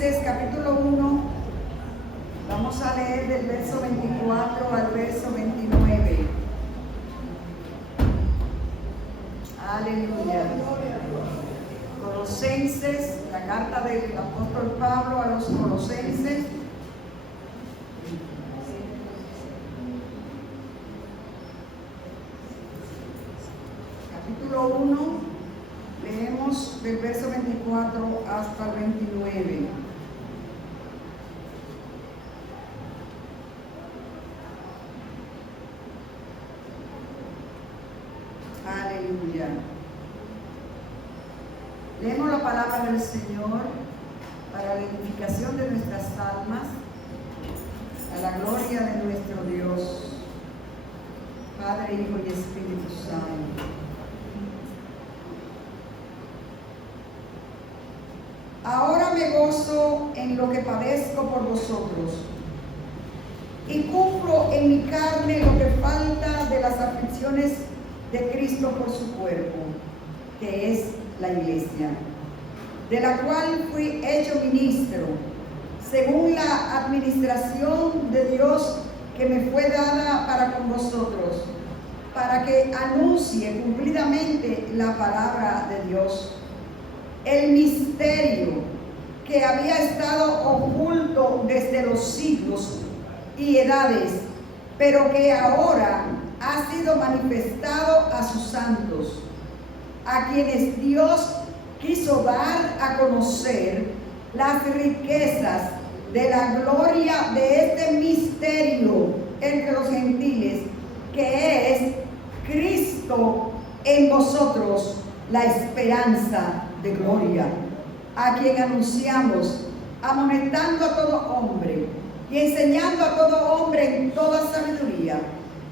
Colosenses capítulo 1, vamos a leer del verso 24 al verso 29. Aleluya. Colosenses, la carta del apóstol Pablo a los Colosenses. Capítulo 1, leemos del verso 24 hasta el 29. Aleluya. Leemos la palabra del Señor para la edificación de nuestras almas, a la gloria de nuestro Dios, Padre, Hijo y Espíritu Santo. Ahora me gozo en lo que padezco por vosotros y cumplo en mi carne lo que falta de las aflicciones de Cristo por su cuerpo, que es la iglesia, de la cual fui hecho ministro, según la administración de Dios que me fue dada para con vosotros, para que anuncie cumplidamente la palabra de Dios, el misterio que había estado oculto desde los siglos y edades, pero que ahora ha sido manifestado a sus santos, a quienes Dios quiso dar a conocer las riquezas de la gloria de este misterio entre los gentiles, que es Cristo en vosotros, la esperanza de gloria, a quien anunciamos, amonestando a todo hombre y enseñando a todo hombre en toda sabiduría,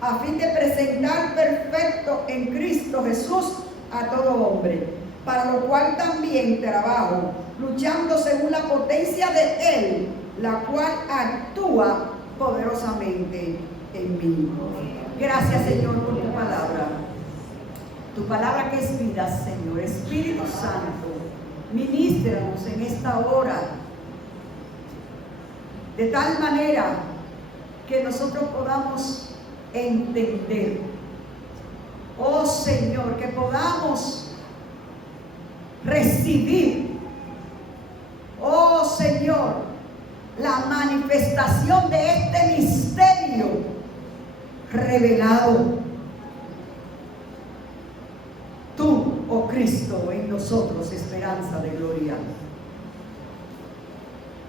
a fin de presentar perfecto en Cristo Jesús a todo hombre, para lo cual también trabajo, luchando según la potencia de Él, la cual actúa poderosamente en mí. Gracias, Señor, por tu palabra que es vida, Señor. Espíritu Santo, ministranos en esta hora, de tal manera que nosotros podamos entender, oh Señor, que podamos recibir, oh Señor, la manifestación de este misterio revelado. Tú, oh Cristo, en nosotros, esperanza de gloria.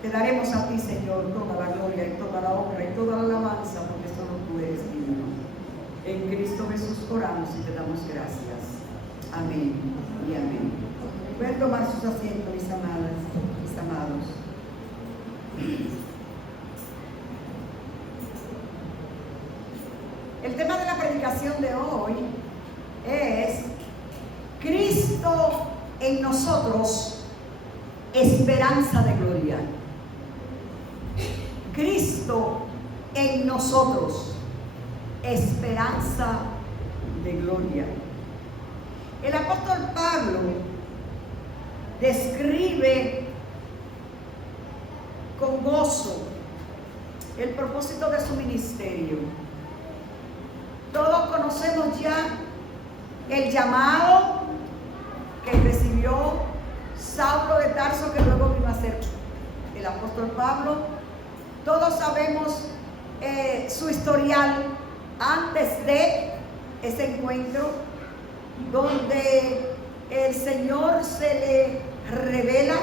Te daremos a ti, Señor, toda la gloria y toda la honra y toda la alabanza, porque solo tú eres digno. En Cristo Jesús oramos y te damos gracias. Amén y amén. Pueden tomar sus asientos, mis amadas, mis amados. El tema de la predicación de hoy es Cristo en nosotros, esperanza de gloria. Cristo en nosotros, esperanza de gloria. El apóstol Pablo describe con gozo el propósito de su ministerio. Todos conocemos ya el llamado que recibió Saulo de Tarso, que luego vino a ser el apóstol Pablo. Todos sabemos su historial antes de ese encuentro, donde el Señor se le revela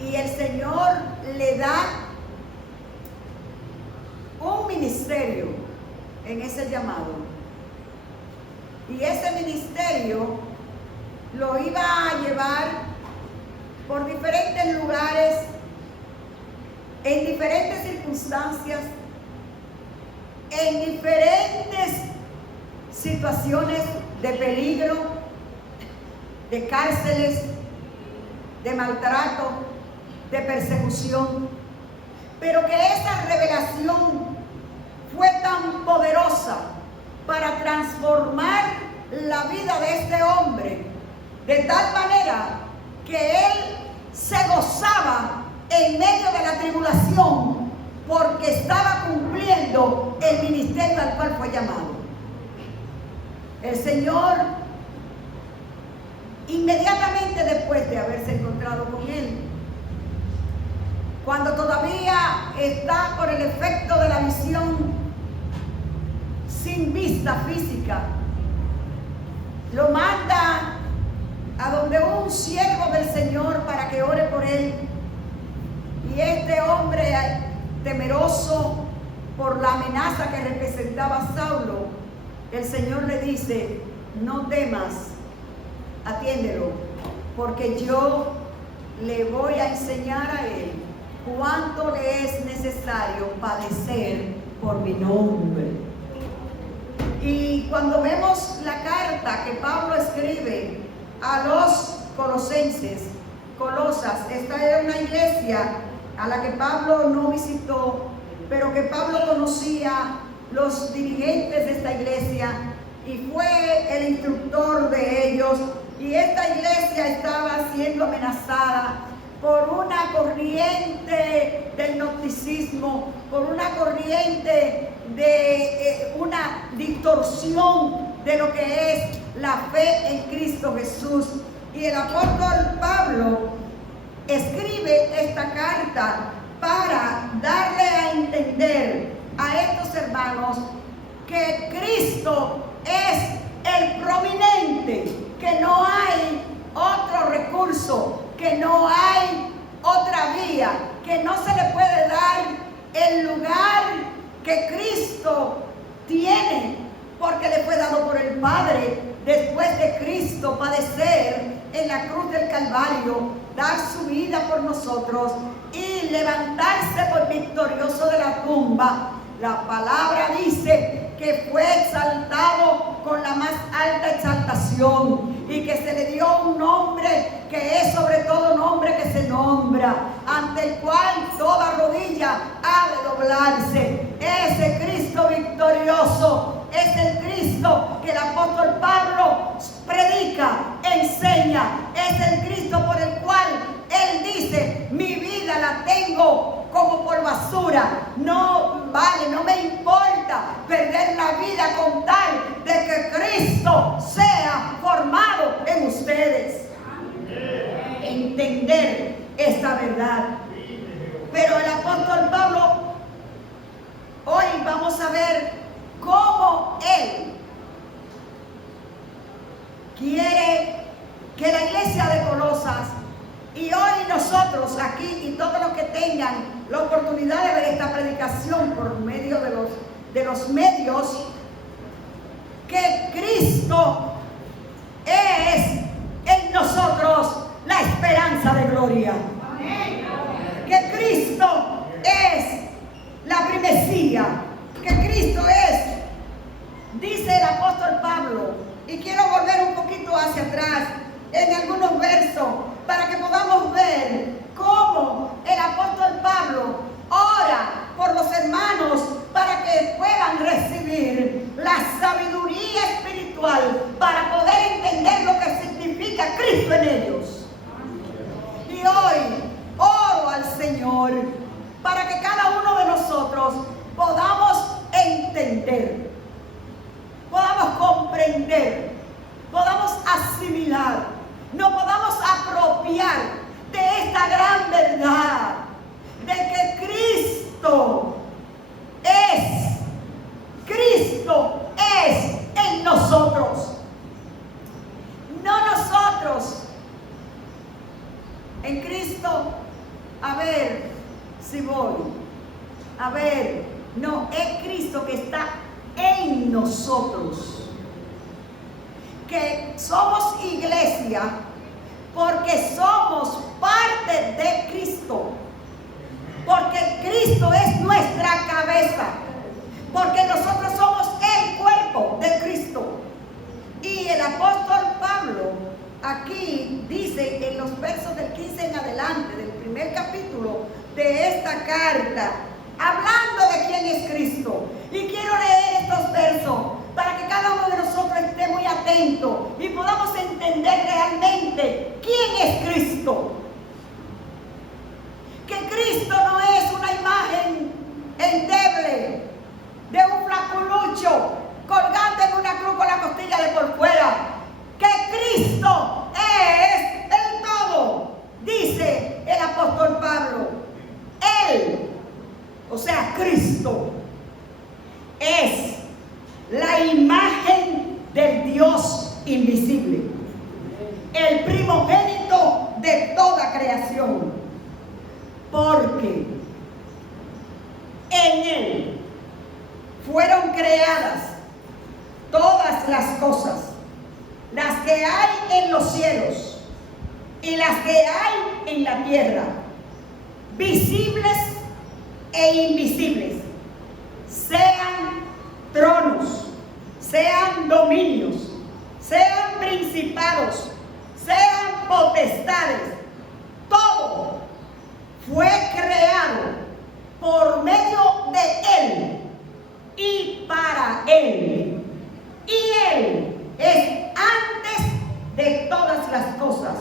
y el Señor le da un ministerio en ese llamado. Y ese ministerio lo iba a llevar por diferentes lugares, en diferentes circunstancias, en diferentes situaciones de peligro, de cárceles, de maltrato, de persecución. Pero que esa revelación fue tan poderosa para transformar la vida de este hombre, de tal manera que él se gozaba en medio de la tribulación porque estaba cumpliendo el ministerio al cual fue llamado. El Señor, inmediatamente después de haberse encontrado con él, cuando todavía está por el efecto de la visión sin vista física, lo manda a donde un siervo del Señor para que ore por él. Y este hombre, temeroso por la amenaza que representaba Saulo, el Señor le dice: no temas, atiéndelo, porque yo le voy a enseñar a él cuánto le es necesario padecer por mi nombre. Y cuando vemos la carta que Pablo escribe a los Colosas, esta era una iglesia a la que Pablo no visitó, pero que Pablo conocía los dirigentes de esta iglesia y fue el instructor de ellos. Y esta iglesia estaba siendo amenazada por una corriente del gnosticismo, por una corriente de una distorsión de lo que es la fe en Cristo Jesús. Y el apóstol Pablo escribe esta carta para darle a entender a estos hermanos que Cristo es el prominente, que no hay otro recurso, que no hay otra vía, que no se le puede dar el lugar que Cristo tiene, porque le fue dado por el Padre después de Cristo padecer en la cruz del Calvario, dar su vida por nosotros y levantarse por victorioso de la tumba. La palabra dice que fue exaltado con la más alta exaltación y que se le dio un nombre que es sobre todo nombre que se nombra, ante el cual toda rodilla ha de doblarse. Ese Cristo victorioso es el Cristo que el apóstol Pablo predica, enseña. Es el Cristo por el cual él dice: mi vida la tengo como por basura, no vale, no me importa perder la vida con tal de que Cristo sea formado en ustedes. Entender esta verdad. Pero el apóstol Pablo, hoy vamos a ver cómo él quiere que la iglesia de Colosas, y hoy nosotros aquí y todos los que tengan la oportunidad de ver esta predicación por medio de los medios, que Cristo es en nosotros la esperanza de gloria. Que Cristo es la primacía, que Cristo es, dice el apóstol Pablo, y quiero volver un poquito hacia atrás en algunos versos para que podamos ver cómo el apóstol Pablo ora por los hermanos para que puedan recibir la sabiduría espiritual para poder entender lo que significa Cristo en ellos. Y hoy oro al Señor para que cada uno de nosotros podamos entender, podamos comprender, podamos asimilar, nos podamos apropiar de esta gran verdad de que Cristo es en nosotros, no nosotros en Cristo. A ver si voy, a ver, no, es Cristo que está en nosotros, que somos iglesia porque somos parte de Cristo, porque Cristo es nuestra cabeza, porque nosotros somos el cuerpo de Cristo. Y el apóstol Pablo aquí dice en los versos del 15 en adelante del primer capítulo de esta carta, hablando de quién es Cristo. Y quiero leer estos versos para que cada uno de nosotros esté muy atento y podamos entender realmente quién es Cristo. Que la imagen del Dios invisible, el primogénito de toda creación, porque en Él fueron creadas todas las cosas, las que hay en los cielos y las que hay en la tierra, visibles e invisibles, sean tronos, sean dominios, sean principados, sean potestades. Todo fue creado por medio de Él y para Él. Y Él es antes de todas las cosas.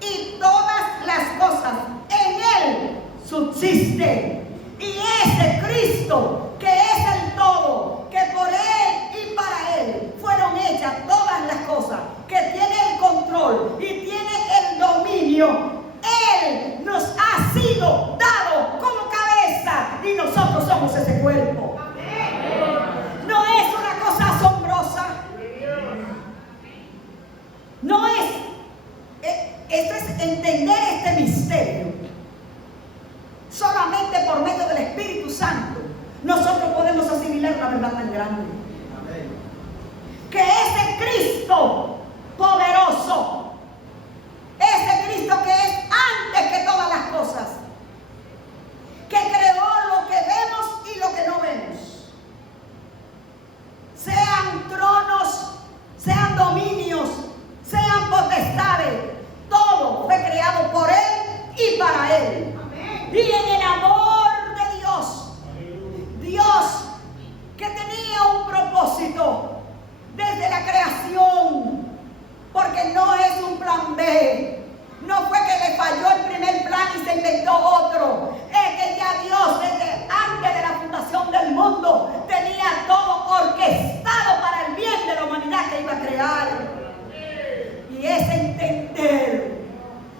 Y todas las cosas en Él subsisten. Y ese Cristo, que es el todo, que por Él y para Él fueron hechas todas las cosas, que tiene el control y tiene el dominio, Él nos ha sido dado como cabeza y nosotros somos ese cuerpo. No es una cosa asombrosa. No es. Esto es entender este misterio. Solamente por medio del Espíritu Santo nosotros podemos asimilar la verdad tan grande. Que ese Cristo poderoso, ese Cristo que es antes que todas las cosas, que creó lo que vemos y lo que no vemos, sean tronos, sean dominios, sean potestades, todo fue creado por Él y para Él. Y en el amor de Dios, Dios que tenía un propósito desde la creación, porque no es un plan B, no fue que le falló el primer plan y se inventó otro, es que ya Dios desde antes de la fundación del mundo tenía todo orquestado para el bien de la humanidad que iba a crear. Y es entender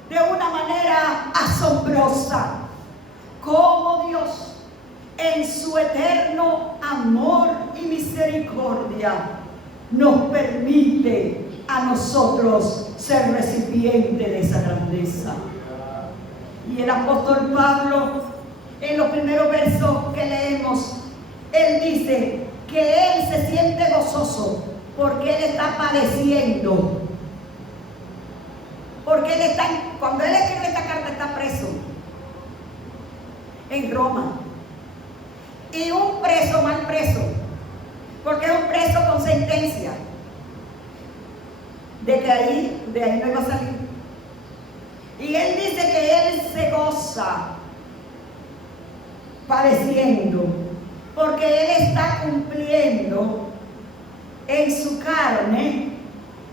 de una manera asombrosa cómo Dios en su eterno amor y misericordia nos permite a nosotros ser recipientes de esa grandeza. Y el apóstol Pablo, en los primeros versos que leemos, él dice que él se siente gozoso porque él está padeciendo. Porque él está, cuando él escribe esta carta, está preso en Roma. Y un preso, mal preso, porque es un preso con sentencia de que ahí no iba a salir. Y él dice que él se goza padeciendo, porque él está cumpliendo en su carne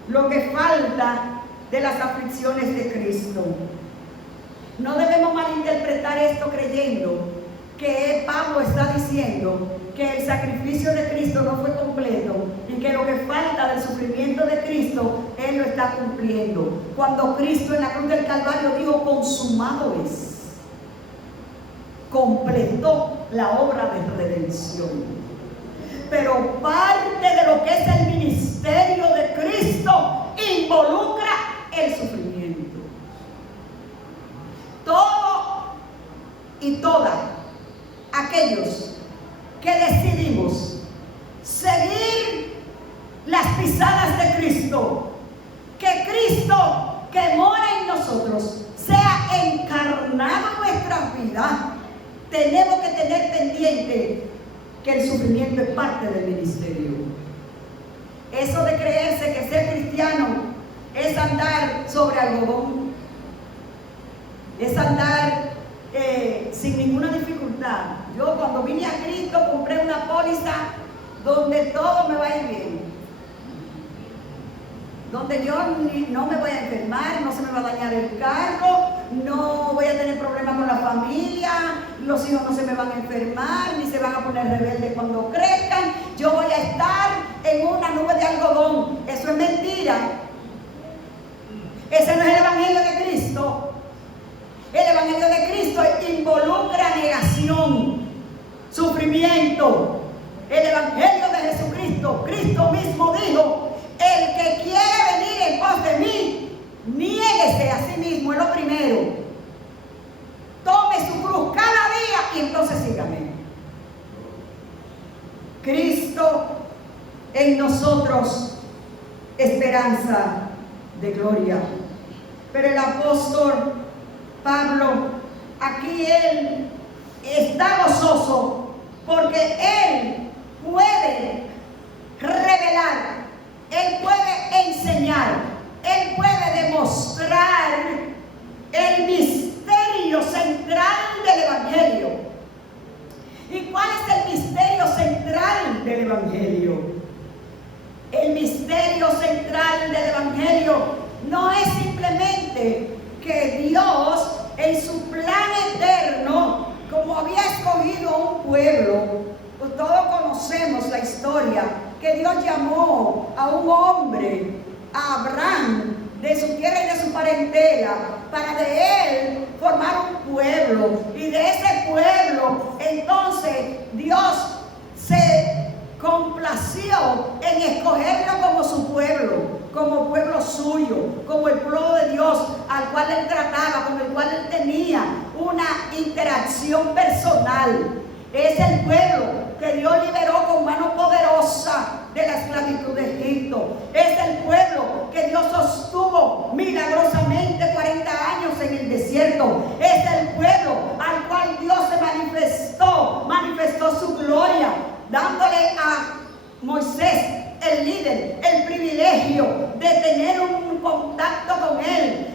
lo que falta de las aflicciones de Cristo. No debemos malinterpretar esto creyendo que Pablo está diciendo que el sacrificio de Cristo no fue completo y que lo que falta del sufrimiento de Cristo, Él lo está cumpliendo. Cuando Cristo en la cruz del Calvario dijo, consumado es, completó la obra de redención. Pero parte de lo que es el ministerio de Cristo involucra el sufrimiento. Todo y todas aquellos que decidimos seguir las pisadas de Cristo, que Cristo que mora en nosotros sea encarnado en nuestras vidas, tenemos que tener pendiente que el sufrimiento es parte del ministerio. Eso de creerse que ser cristiano es andar sobre algodón, es andar sin ninguna dificultad. Yo cuando vine a Cristo compré una póliza donde todo me va a ir bien, donde yo no me voy a enfermar, no se me va a dañar el carro, no voy a tener problemas con la familia, los hijos no se me van a enfermar, ni se van a poner rebeldes cuando crezcan, yo voy a estar en una nube de algodón. Eso es mentira. Ese no es el Evangelio de Cristo. El Evangelio de Cristo involucra negación, sufrimiento. El Evangelio de Jesucristo en nosotros esperanza de gloria. Pero el apóstol Pablo, aquí él está gozoso porque él puede revelar, él puede enseñar, él puede demostrar el misterio central del Evangelio. ¿Y cuál es el misterio central del Evangelio? El misterio central del Evangelio no es simplemente que Dios en su plan eterno, como había escogido un pueblo, pues todos conocemos la historia, que Dios llamó a un hombre, a Abraham, de su tierra y de su parentela, para de él formar un pueblo, y de ese pueblo entonces Dios se complació en escogerlo como su pueblo, como pueblo suyo, como el pueblo de Dios al cual él trataba, con el cual él tenía una interacción personal. Es el pueblo que Dios liberó con mano poderosa de la esclavitud de Egipto. Es el pueblo que Dios sostuvo milagrosamente 40 años en el desierto. Es el pueblo al cual Dios se manifestó su gloria, dándole a Moisés, el líder, el privilegio de tener un contacto con él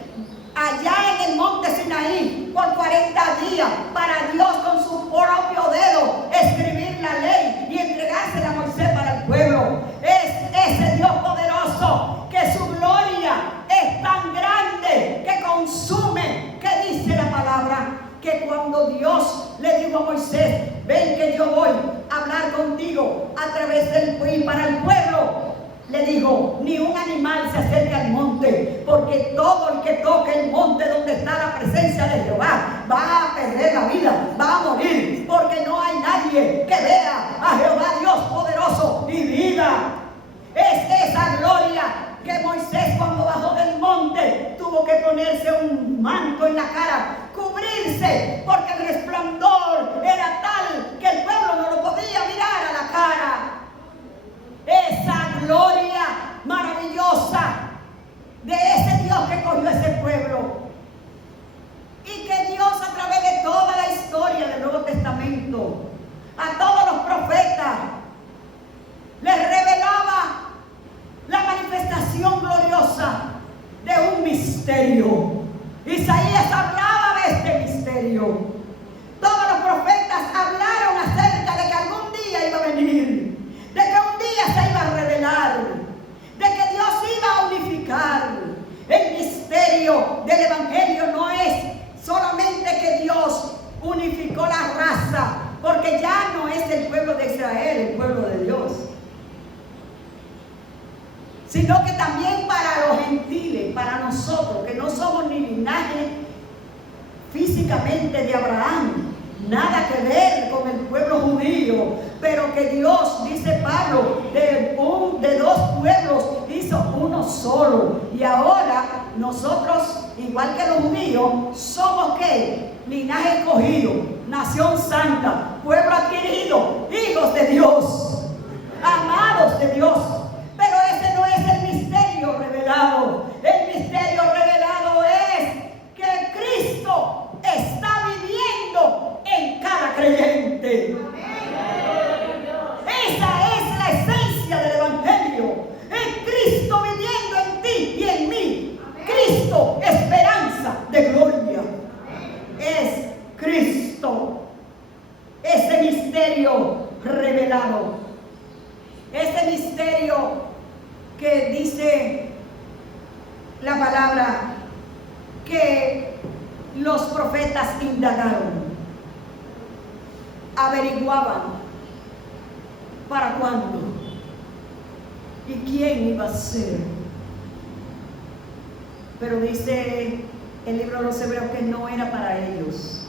allá en el monte Sinaí por 40 días, para Dios con su propio dedo escribir la ley y entregársela a Moisés para el pueblo. Es ese Dios poderoso que su gloria es tan grande que consume, que dice la palabra, que cuando Dios le dijo a Moisés: ven que yo voy a hablar contigo a través del pueblo y para el pueblo, le dijo: ni un animal se acerque al monte, porque todo el que toque el monte donde está la presencia de Jehová va a perder la vida, va a morir, porque no hay nadie que vea a Jehová Dios poderoso y viva. Es esa gloria que Moisés, cuando bajó del monte, tuvo que ponerse un manto en la cara, cubrirse, porque el resplandor era tal que el pueblo no lo podía mirar a la cara. Esa gloria maravillosa de ese Dios que cogió ese pueblo, y que Dios, a través de toda la historia del Nuevo Testamento, a todos los profetas les revelaba la manifestación gloriosa de un misterio. Isaías hablaba de este misterio. Todos los profetas hablaron acerca de que algún día iba a venir, de que un día se iba a revelar, de que Dios iba a unificar. El misterio del Evangelio no es solamente que Dios unificó la raza, porque ya no es el pueblo de Israel, el pueblo de Dios, sino que también para los gentiles, para nosotros, que no somos ni linaje físicamente de Abraham, nada que ver con el pueblo judío, pero que Dios, dice Pablo, de dos pueblos hizo uno solo. Y ahora nosotros, igual que los judíos, somos ¿qué? Linaje escogido, nación santa, pueblo adquirido, hijos de Dios, amados de Dios. Pero ese no es el misterio revelado. El misterio revelado es que Cristo está viviendo en cada creyente. Esa es la esencia del Evangelio. Es Cristo viviendo en ti y en mí. Cristo, esperanza de gloria. Es Cristo. Ese misterio revelado. Ese misterio que dice la palabra que los profetas indagaron, averiguaban para cuándo y quién iba a ser. Pero dice el libro de los Hebreos que no era para ellos,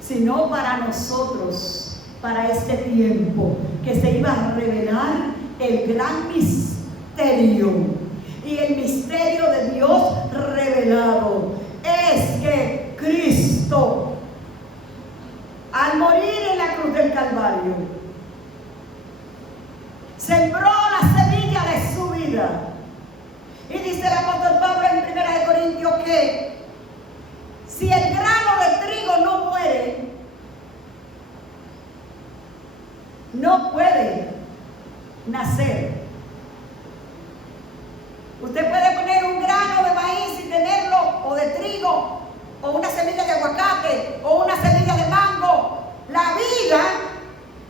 sino para nosotros, para este tiempo, que se iba a revelar el gran misterio. Y el misterio de Dios revelado es que Cristo, al morir en la cruz del Calvario, sembró la semilla de su vida. Y dice el apóstol Pablo en 1 Corintios que si el grano de trigo no muere, no puede nacer. Usted puede poner un grano de maíz y tenerlo, o de trigo, o una semilla de aguacate, o una semilla de mango. La vida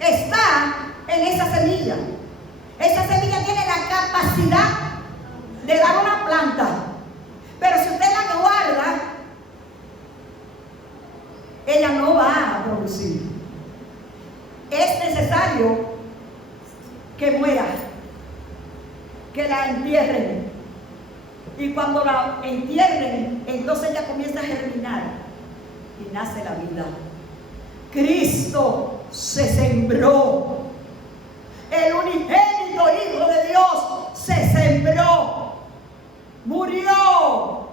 está en esa semilla. Esa semilla tiene la capacidad de dar una planta. Pero si usted la guarda, ella no va a producir. Es necesario que muera, que la entierren. Y cuando la entierren, entonces ella comienza a germinar y nace la vida. Cristo se sembró. El unigénito Hijo de Dios se sembró. Murió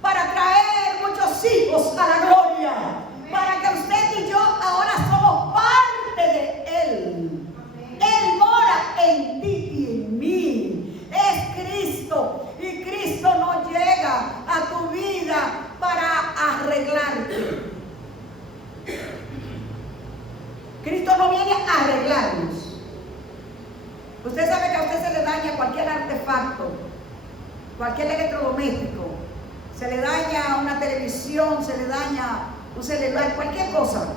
para traer muchos hijos a la gloria. Para que usted y yo ahora somos parte de Él. Él mora en ti y en mí. Es Cristo. Y Cristo no llega a tu vida para arreglarte. Cristo no viene a arreglarnos. Usted sabe que a usted se le daña cualquier artefacto, cualquier electrodoméstico. Se le daña una televisión, se le daña un celular, cualquier cosa.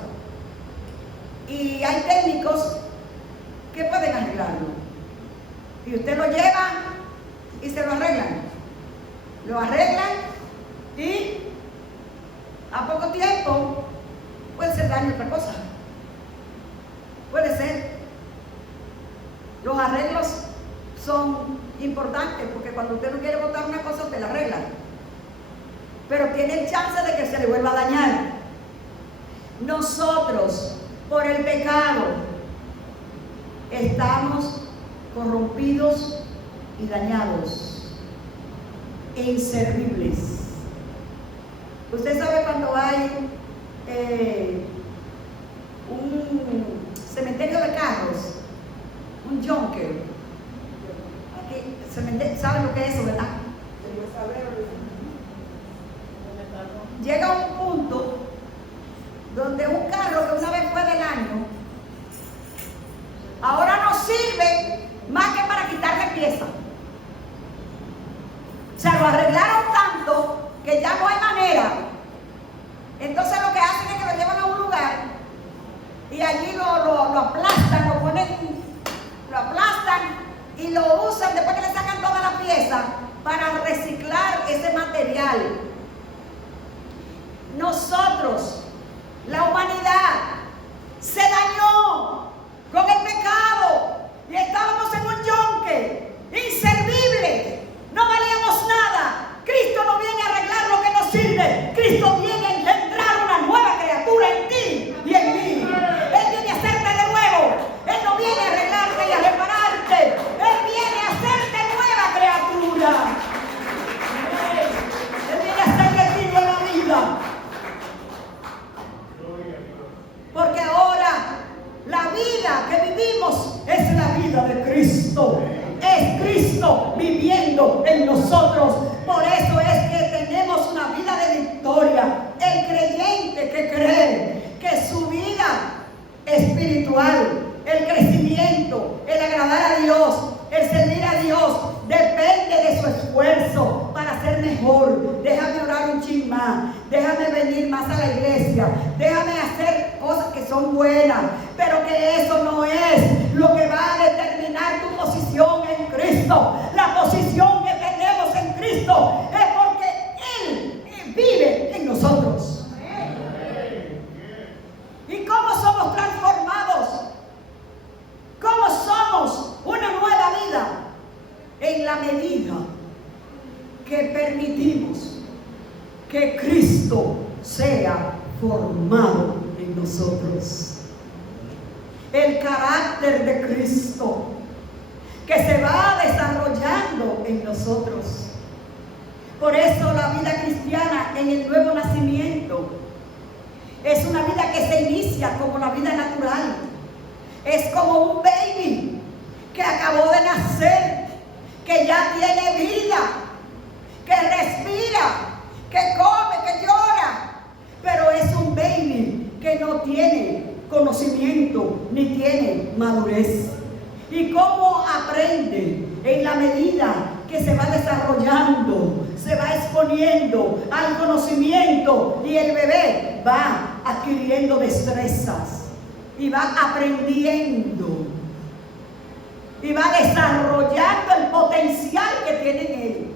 Y hay técnicos que pueden arreglarlo. Y usted lo lleva y se lo arreglan. Lo arreglan y a poco tiempo puede ser daño otra cosa. Puede ser. Los arreglos son importantes porque cuando usted no quiere botar una cosa, usted la arregla. Pero tiene el chance de que se le vuelva a dañar. Nosotros, por el pecado, estamos corrompidos y dañados e inservibles. Usted sabe cuando hay un cementerio de carros, un junker. ¿Saben lo que es eso, verdad? Llega un punto donde un carro que una vez fue del año ahora no sirve más que para quitarle piezas. O sea, lo arreglaron tanto que ya no hay manera. Entonces lo que hacen es que lo llevan a un lugar y allí lo aplastan, lo aplastan y lo usan después que le sacan toda la pieza para reciclar ese material. Nosotros, la humanidad, se dañó con el pecado y estábamos en un yunque inservible. No valíamos nada. Cristo no viene a arreglar lo que no sirve. Cristo viene a engendrar una nueva criatura en ti y en mí. Él viene a hacerte de nuevo. Él no viene a arreglarte y a repararte. Él viene a hacerte nueva criatura. Él viene a hacerle ti nueva vida. Porque ahora la vida que vivimos es la vida de Cristo. Es Cristo viviendo en nosotros. Por eso es que tenemos una vida de victoria. El creyente que cree que su vida espiritual, el crecimiento, el agradar a Dios, el servir a Dios, depende de su esfuerzo para ser mejor. Déjame orar un chin más, déjame venir más a la iglesia, déjame hacer cosas que son buenas, pero que eso no es lo que va a determinar tu posición en Cristo. La posición que tenemos en Cristo es porque Él vive en nosotros. ¿Y cómo somos transformados? ¿Cómo somos una nueva vida? En la medida que permitimos que Cristo sea formado en nosotros. El carácter de Cristo que se va desarrollando en nosotros. Por eso la vida cristiana en el nuevo nacimiento es una vida que se inicia como la vida natural. Es como un baby que que acabó de nacer, que ya tiene vida, que respira, que come, que llora, pero es un baby que no tiene conocimiento ni tiene madurez. ¿Y cómo aprende? En la medida que se va desarrollando, se va exponiendo al conocimiento, y el bebé va adquiriendo destrezas y va aprendiendo y va desarrollando el potencial que tiene en él.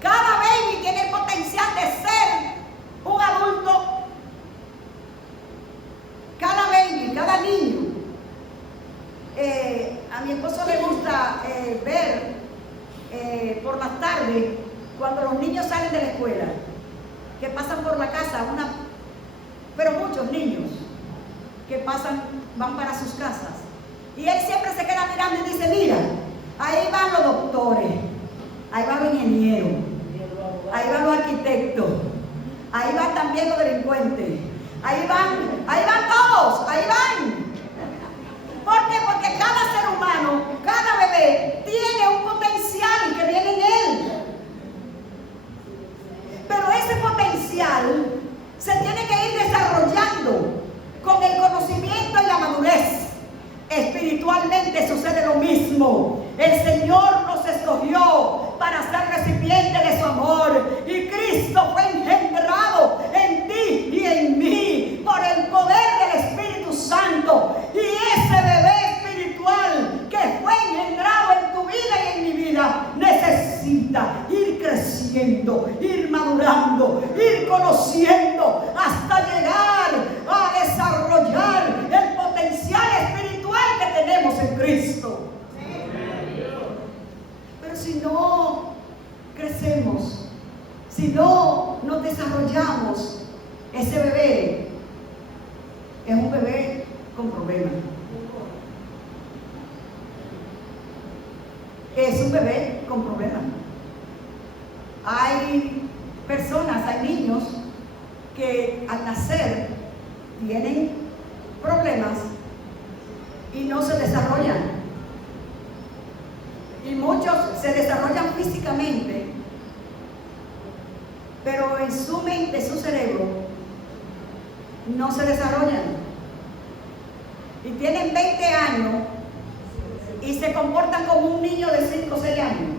Cada baby tiene el potencial de ser un adulto. Cada baby, cada niño. A mi esposo le gusta ver por las tardes, cuando los niños salen de la escuela, que pasan por la casa, pero muchos niños que pasan, van para sus casas, y él siempre se queda mirando y dice: mira, ahí van los doctores, ahí van los ingenieros, ahí van los arquitectos, ahí van también los delincuentes, ahí van todos, ahí van. ¿Por qué? Porque cada ser humano, cada bebé tiene un potencial que viene en él. Pero ese potencial se tiene que ir desarrollando con el conocimiento y la madurez. Espiritualmente sucede lo mismo. El Señor nos escogió para ser recipiente de su amor, y Cristo fue engendrado en ti y en mí por el poder del Espíritu Santo. Y ese bebé espiritual que fue engendrado en tu vida y en mi vida necesita ir creciendo, ir madurando, ir conociendo, hasta llegar a desarrollar el potencial espiritual que tenemos en Cristo. Pero si no crecemos, si no nos desarrollamos, ese bebé es un bebé con problemas. Es un bebé con problemas. Hay personas, hay niños que al nacer tienen problemas y no se desarrollan. Y muchos se desarrollan físicamente, pero en su mente, su cerebro, no se desarrollan. Y tienen 20 años y se comportan como un niño de 5 o 6 años.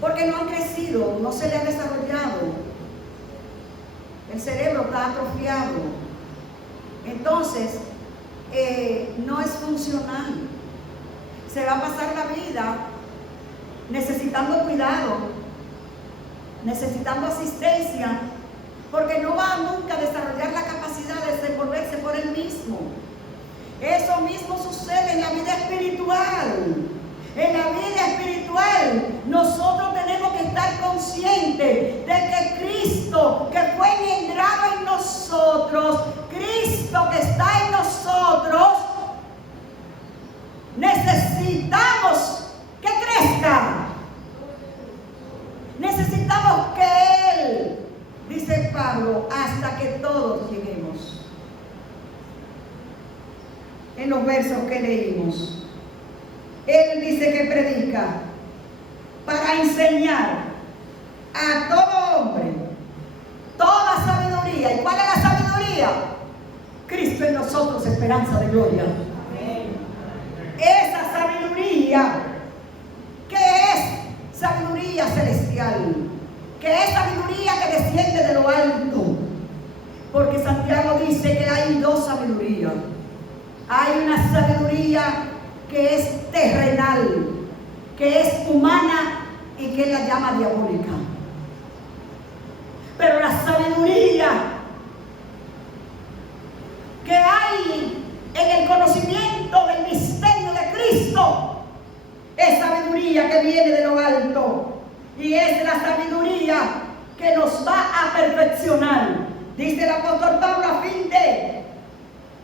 Porque no han crecido, no se le ha desarrollado. El cerebro está atrofiado. Entonces, no es funcional. Se va a pasar la vida necesitando cuidado, necesitando asistencia, porque no va nunca a desarrollar la capacidad de desenvolverse por él mismo. Eso mismo sucede en la vida espiritual. En la vida espiritual nosotros tenemos que estar conscientes de que Cristo, que fue engendrado en nosotros, Cristo que está en nosotros, necesitamos que crezca. Necesitamos que Él, dice Pablo, hasta que todos lleguemos. En los versos que leímos, Él dice que predica para enseñar a todo hombre toda sabiduría. ¿Y cuál es la sabiduría? Cristo en nosotros, esperanza de gloria. Esa sabiduría, que es sabiduría celestial, que es sabiduría que desciende de lo alto. Porque Santiago dice que hay dos sabidurías. Hay una sabiduría que es terrenal, que es humana y que él la llama diabólica. Pero la sabiduría que hay en el conocimiento del misterio de Cristo es sabiduría que viene de lo alto, y es la sabiduría que nos va a perfeccionar, dice el apóstol Pablo, a fin de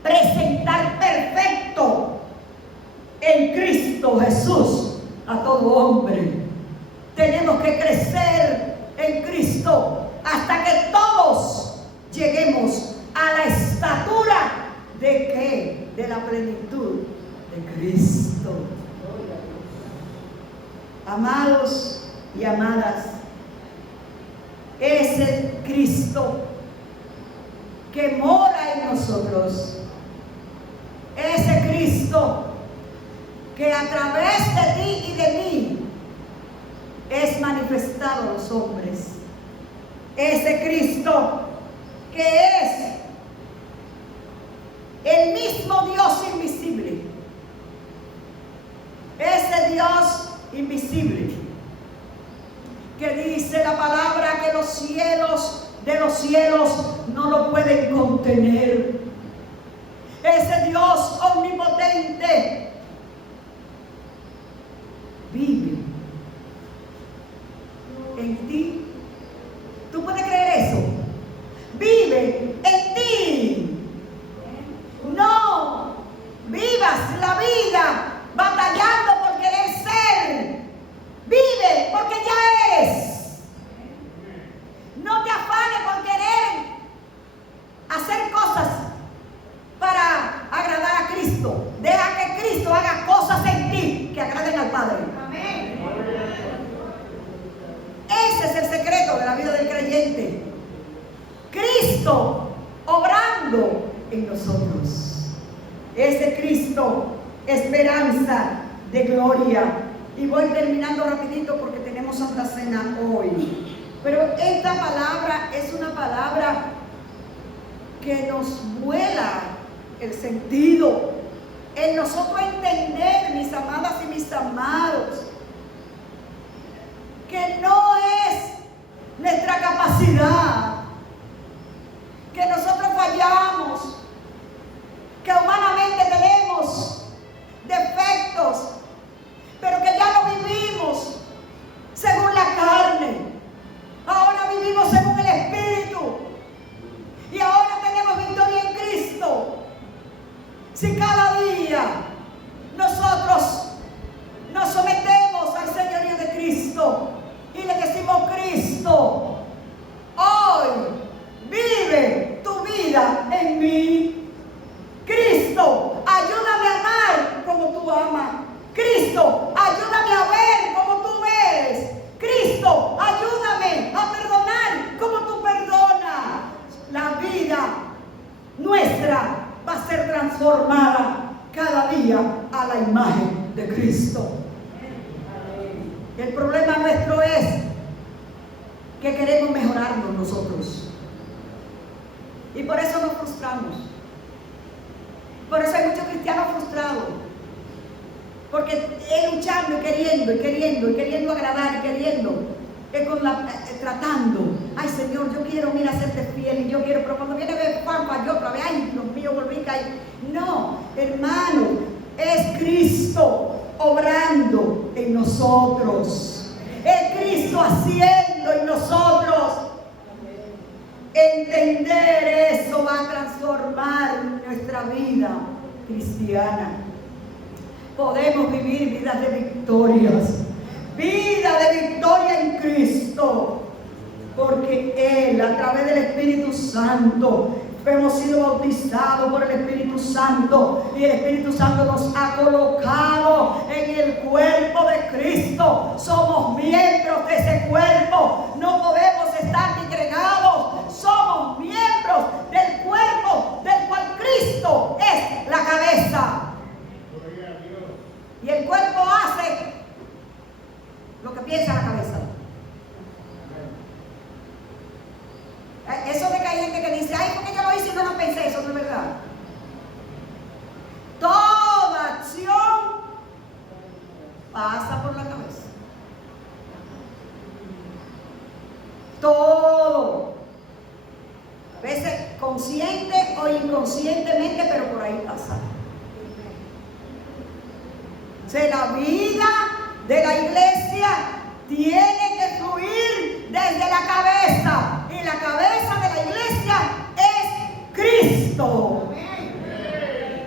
presentar perfecto en Cristo Jesús a todo hombre. Tenemos que crecer en Cristo hasta que todos lleguemos a la estatura de ¿De qué? De la plenitud de Cristo. Amados y amadas, es el Cristo que mora en nosotros. Ese Cristo que a través de ti y de mí es manifestado a los hombres. Ese Cristo que es el mismo Dios invisible. Ese Dios invisible que dice la palabra que los cielos de los cielos no lo pueden contener. Ese Dios omnipotente vive en ti. ¿Tú puedes creer eso? Vive en ti. No vivas la vida batallando por querer ser. Vive porque ya eres. No te afanes por querer hacer cosas para agradar a Cristo. Deja que Cristo haga cosas en ti que agraden al Padre. Amén. Ese es el secreto de la vida del creyente. Cristo obrando en nosotros. Ese Cristo, esperanza de gloria. Y voy terminando rapidito porque tenemos Santa Cena hoy. Pero esta palabra es una palabra que nos vuela el sentido. En nosotros entender, mis amadas y mis amados, que no es nuestra capacidad, que nosotros fallamos, que humanamente tenemos defectos, pero que ya no vivimos según la carne, ahora vivimos según el Espíritu, y ahora tenemos victoria en Cristo. Si cada día nosotros nos sometemos al señorío de Cristo y le decimos: Cristo, hoy vive tu vida en mí. Cristo, ayúdame a amar como tú amas. Cristo, ayúdame a ver como tú ves. Cristo, ayúdame a perdonar como tú perdonas. La vida nuestra va a ser transformada cada día a la imagen de Cristo. El problema nuestro es que queremos mejorarnos nosotros. Y por eso nos frustramos. Por eso hay muchos cristianos frustrados. Porque es luchando y queriendo agradar y queriendo, tratando. Ay, Señor, yo quiero, mira, serte fiel y yo quiero, pero cuando viene a ver Juan, yo otra vez, ay, Dios mío, volví a caer. No, hermano, es Cristo obrando en nosotros. Es Cristo haciendo en nosotros. Entender eso va a transformar nuestra vida cristiana. Podemos vivir vidas de victorias, vida de victoria en Cristo, porque Él, a través del Espíritu Santo, hemos sido bautizados por el Espíritu Santo, y el Espíritu Santo nos ha colocado en el cuerpo de Cristo. Somos miembros de ese cuerpo, no podemos estar disgregados. Somos miembros del cuerpo del cual Cristo es la cabeza. Y el cuerpo hace lo que piensa la cabeza. Eso de que hay gente que dice: ay, porque yo lo hice y no lo pensé, eso no es verdad. Toda acción pasa por la cabeza. Todo. A veces consciente o inconscientemente, pero por ahí pasa. O sea, la vida de la iglesia tiene que fluir desde la cabeza. Y la cabeza de la iglesia es Cristo.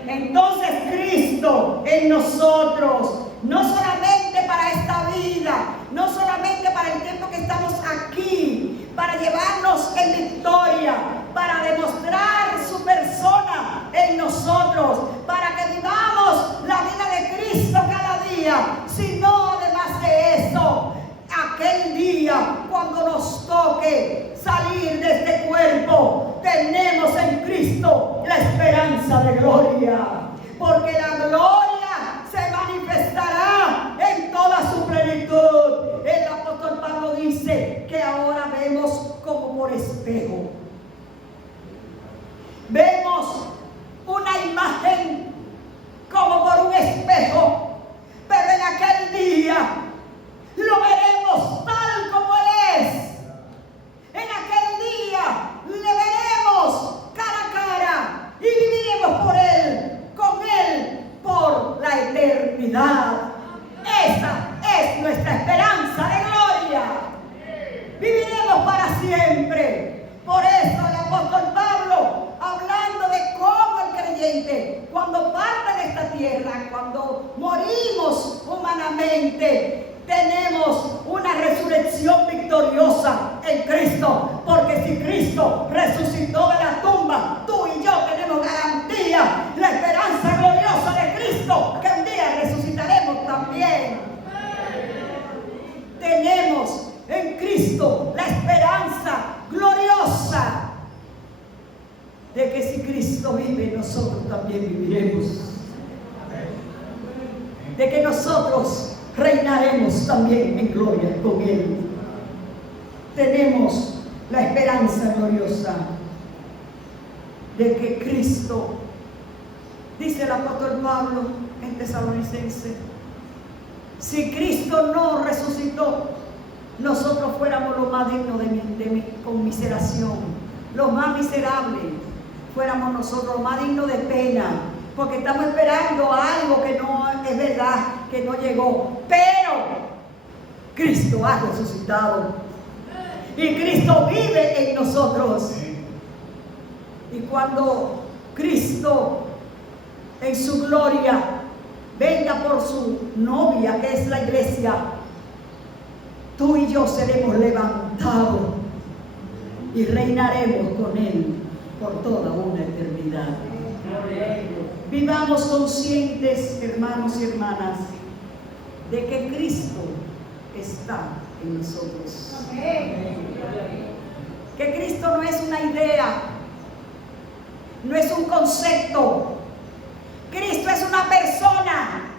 Entonces Cristo en nosotros, no solamente para esta vida, no solamente para el tiempo que estamos aquí, para llevarnos en victoria, para demostrar su persona en nosotros, para que vivamos la vida de Cristo cada día, sino además de eso, aquel día cuando nos toque salir de este cuerpo, tenemos en Cristo la esperanza de gloria, porque la gloria se manifestará en toda su plenitud. El apóstol Pablo dice que ahora vemos como por espejo. Vemos una imagen como por un espejo, pero en aquel día lo veremos tal como Él es. En aquel día le veremos cara a cara y viviremos por Él, con Él, por la eternidad. Esa es nuestra esperanza de gloria. Viviremos para siempre. Por eso el apóstol Pablo, hablando de cómo el creyente, cuando parte de esta tierra, cuando morimos humanamente, tenemos una resurrección victoriosa en Cristo, porque si Cristo resucitó de la tumba, tú y yo tenemos garantía, la esperanza gloriosa de Cristo, que un día resucitaremos también. Tenemos en Cristo la esperanza gloriosa de que si Cristo vive, nosotros también viviremos, de que nosotros reinaremos también en gloria con Él. Tenemos la esperanza gloriosa de que Cristo, dice el apóstol Pablo en Tesalonicenses, si Cristo no resucitó, nosotros fuéramos los más dignos de mi conmiseración, los más miserables, fuéramos nosotros los más dignos de pena, porque estamos esperando algo que no es verdad, que no llegó. Pero Cristo ha resucitado y Cristo vive en nosotros. Y cuando Cristo en su gloria venga por su novia, que es la iglesia, tú y yo seremos levantados y reinaremos con Él por toda una eternidad. Vivamos conscientes, hermanos y hermanas, de que Cristo está en nosotros. Que Cristo no es una idea, no es un concepto. Cristo es una persona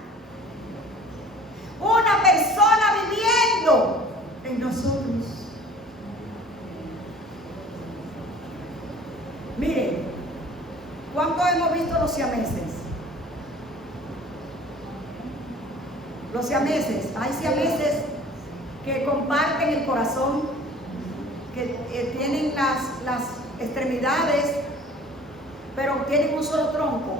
viviendo en nosotros. Mire, ¿cuánto hemos visto los siameses? Los siameses, hay siameses que comparten el corazón, que tienen las extremidades, pero tienen un solo tronco.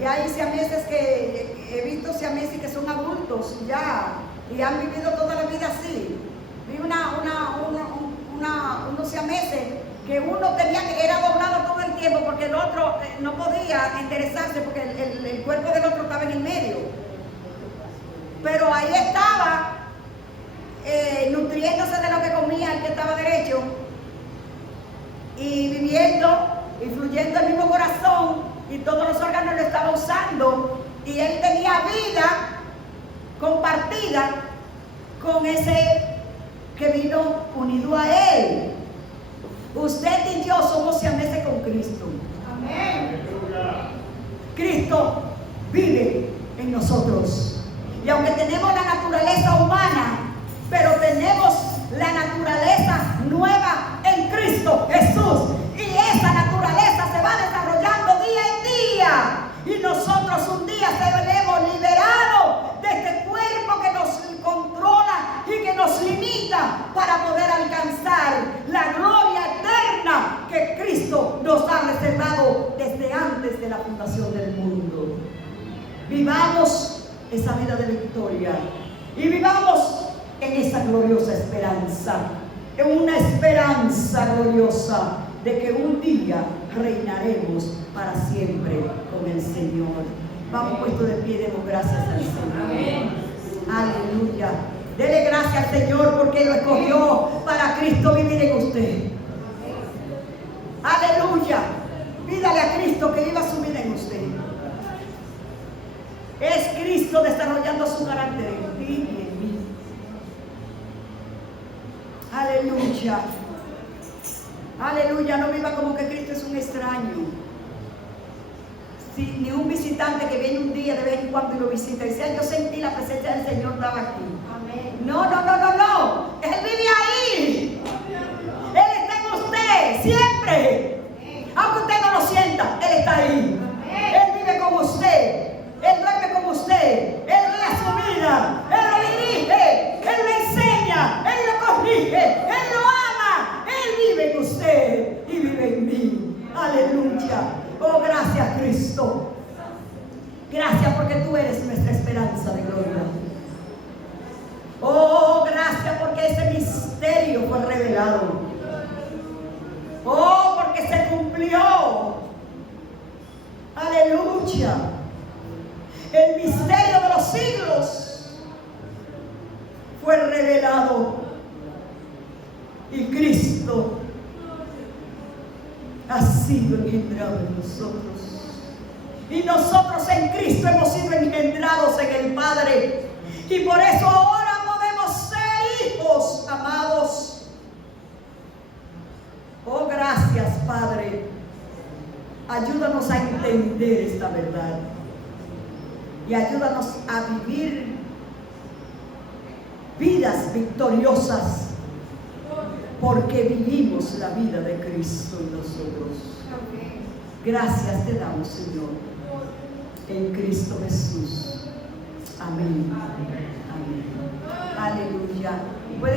Y hay siameses que he visto siameses que son adultos ya y han vivido toda la vida así. Vi unos siameses que uno era doblado todo el tiempo porque el otro no podía enderezarse porque el cuerpo del otro estaba en el medio. Pero ahí estaba nutriéndose de lo que comía el que estaba derecho y viviendo y fluyendo el mismo corazón y todos los órganos lo estaba usando y él tenía vida compartida con ese que vino unido a él. Usted y yo somos siameses con Cristo. Amén. Cristo vive en nosotros. Y aunque tenemos la naturaleza humana, pero tenemos la naturaleza nueva en Cristo Jesús. Y esa naturaleza se va desarrollando día en día. Y nosotros un día seremos liberados de este cuerpo que nos controla y que nos limita para poder alcanzar la gloria eterna que Cristo nos ha reservado desde antes de la fundación del mundo. Vivamos esa vida de victoria y vivamos en esa gloriosa esperanza, en una esperanza gloriosa de que un día reinaremos para siempre con el Señor. Vamos puestos de pie, demos gracias al Señor. Amén. Aleluya. Dele gracias al Señor porque lo escogió para Cristo vivir en usted. Aleluya. Pídale a Cristo que viva su vida en usted. Es Cristo desarrollando su carácter en ti y en mí. Aleluya. Aleluya. No viva como que Cristo es un extraño. Sí, ni un visitante que viene un día de vez en cuando y lo visita y dice: yo sentí la presencia del Señor, estaba aquí. Amén. No. Él vive ahí. Él está en usted siempre. Aunque usted no lo sienta, Él está ahí. Él vive con usted. Él duerme con usted. Él guía su vida. Él lo dirige. Él lo enseña. Él lo corrige. Él lo ama. Él vive en usted y vive en mí. Aleluya. Oh, gracias, Cristo. Gracias porque tú eres nuestra esperanza de gloria. Oh, gracias porque ese misterio fue revelado. Oh, porque se cumplió. Aleluya. El misterio de los siglos fue revelado. Y Cristo ha sido engendrado en nosotros. Y nosotros en Cristo hemos sido engendrados en el Padre. Y por eso ahora podemos ser hijos amados. Oh, gracias, Padre. Ayúdanos a entender esta verdad. Y ayúdanos a vivir vidas victoriosas. Porque vivimos la vida de Cristo en nosotros. Gracias te damos, Señor, en Cristo Jesús. Amén. Amén. Aleluya.